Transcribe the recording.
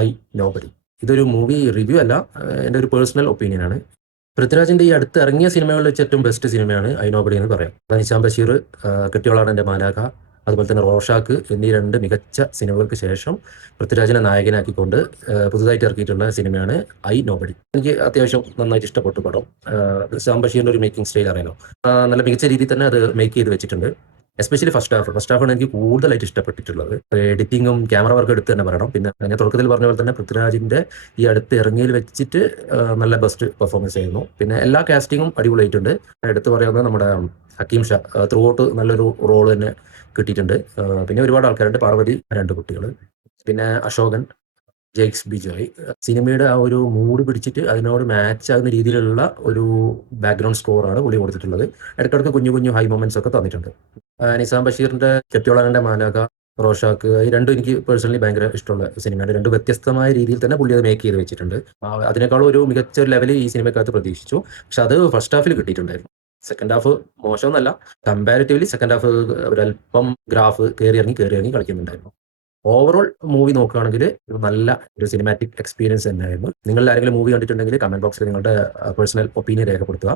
I nobody. ഇതൊരു movie review അല്ല, എൻ്റെ ഒരു പേഴ്സണൽ ഒപ്പീനിയനാണ്. പൃഥ്വിരാജിന്റെ ഈ അടുത്ത് ഇറങ്ങിയ സിനിമകളിൽ വെച്ച് ഏറ്റവും ബെസ്റ്റ് സിനിമയാണ് ഐ നോബഡി എന്ന് പറയാം. നിശാം ബഷീർ, കെട്ടിയോളാണ് എൻ്റെ മാലാഖ, അതുപോലെ തന്നെ റോഷാക്ക് എന്നീ രണ്ട് മികച്ച സിനിമകൾക്ക് ശേഷം പൃഥ്വിരാജിനെ നായകനാക്കിക്കൊണ്ട് പുതുതായിട്ട് ഇറക്കിയിട്ടുള്ള സിനിമയാണ് ഐ നോബഡി. എനിക്ക് അത്യാവശ്യം നന്നായിട്ട് ഇഷ്ടപ്പെട്ടു പടം. നിശാം ബഷീറിന്റെ ഒരു മേക്കിംഗ് സ്റ്റൈൽ അറിയാലോ, നല്ല മികച്ച രീതിയിൽ തന്നെ അത് മേക്ക് ചെയ്ത് വെച്ചിട്ടുണ്ട്. എസ്പെഷ്യലി ഫസ്റ്റ് ഹാഫാണ് എനിക്ക് കൂടുതലായിട്ട് ഇഷ്ടപ്പെട്ടിട്ടുള്ളത്. എഡിറ്റിങ്ങും ക്യാമറ വർക്ക് എടുത്ത് തന്നെ പറയണം. പിന്നെ ഞാൻ തുടക്കത്തിൽ പറഞ്ഞ പോലെ തന്നെ പൃഥ്വിരാജിന്റെ ഈ അടുത്ത് ഇറങ്ങിയിൽ വെച്ചിട്ട് നല്ല ബെസ്റ്റ് പെർഫോമൻസ് ആയിരുന്നു. പിന്നെ എല്ലാ കാസ്റ്റിങ്ങും അടിപൊളിയായിട്ടുണ്ട്. എടുത്തു പറയാവുന്നത് നമ്മുടെ ഹക്കീം ഷാ ത്രൂ ഔട്ട് നല്ലൊരു റോള് തന്നെ കിട്ടിയിട്ടുണ്ട്. പിന്നെ ഒരുപാട് ആൾക്കാരുണ്ട്, പാർവതി, 2 കുട്ടികൾ, പിന്നെ അശോകൻ, ജെയ്ക്സ് ബിജോയ്. സിനിമയുടെ ആ ഒരു മൂഡ് പിടിച്ചിട്ട് അതിനോട് മാച്ച് ആകുന്ന രീതിയിലുള്ള ഒരു ബാക്ക്ഗ്രൗണ്ട് സ്കോറാണ് പുള്ളി കൊടുത്തിട്ടുള്ളത്. ഇടയ്ക്കിടയ്ക്ക് കുഞ്ഞു കുഞ്ഞു ഹൈ മൊമെന്റ്സ് ഒക്കെ തന്നിട്ടുണ്ട്. നിസാം ബഷീറിന്റെ കെട്ടിയോളാന്റെ മാലാഖ, റോഷാക്ക്, ഈ രണ്ടും എനിക്ക് പേഴ്സണലി ഭയങ്കര ഇഷ്ടമുള്ള സിനിമയാണ്. രണ്ട് വ്യത്യസ്തമായ രീതിയിൽ തന്നെ പുള്ളി അത് മേക്ക് ചെയ്ത് വെച്ചിട്ടുണ്ട്. അതിനേക്കാളും ഒരു മികച്ച ഒരു ലെവലിൽ ഈ സിനിമക്കകത്ത് പ്രതീക്ഷിച്ചു. പക്ഷെ അത് ഫസ്റ്റ് ഹാഫിൽ കിട്ടിയിട്ടുണ്ടായിരുന്നു. സെക്കൻഡ് ഹാഫ് മോശമൊന്നല്ല, കമ്പാരിറ്റീവ്ലി സെക്കൻഡ് ഹാഫ് ഒരല്പം ഗ്രാഫ് കയറി ഇറങ്ങി കളിക്കുന്നുണ്ടായിരുന്നു. ഓവറോൾ മൂവി നോക്കുകയാണെങ്കിൽ നല്ല ഒരു സിനിമാറ്റിക് എക്സ്പീരിയൻസ് തന്നെയായിരുന്നു. നിങ്ങൾ ആരെങ്കിലും മൂവി കണ്ടിട്ടുണ്ടെങ്കിൽ കമന്റ് ബോക്സിൽ നിങ്ങളുടെ പേഴ്സണൽ ഒപ്പീനിയൻ രേഖപ്പെടുത്തുക.